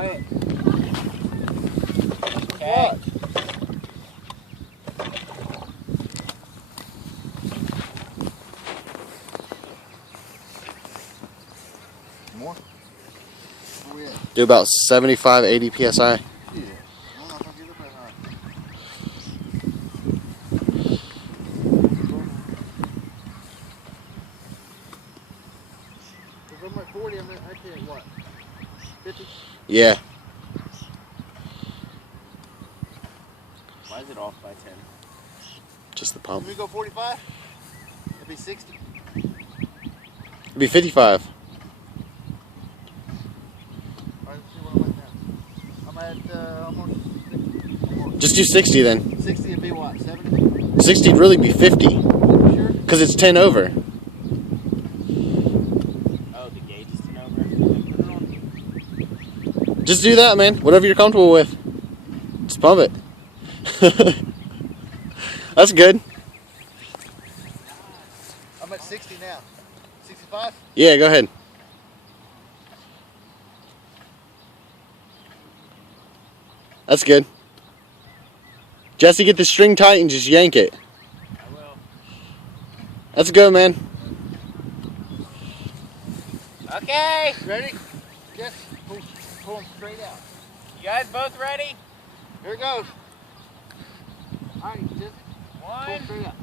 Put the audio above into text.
Quiet. Okay. More? Do about 75, 80 psi. Yeah. I don't know if I get it right now. If I'm at 40, I can't what? 50? Yeah. Why is it off by 10? Just the pump. Can we go 45? It'd be 60. It'd be 55. Alright, let's see where I'm at now. I'm at almost 60. Just do 60 then. 60 would be what? 70? 60 would really be 50. Sure. Because it's 10 over. Oh, the gauge is 10 over? Just do that, man. Whatever you're comfortable with. Just pump it. That's good. I'm at 60 now. 65? Yeah, go ahead. That's good. Jesse, get the string tight and just yank it. I will. That's good, man. Okay. Ready? Yes. Pull them straight out. You guys both ready? Here it goes. Alright, just pull One, straight out.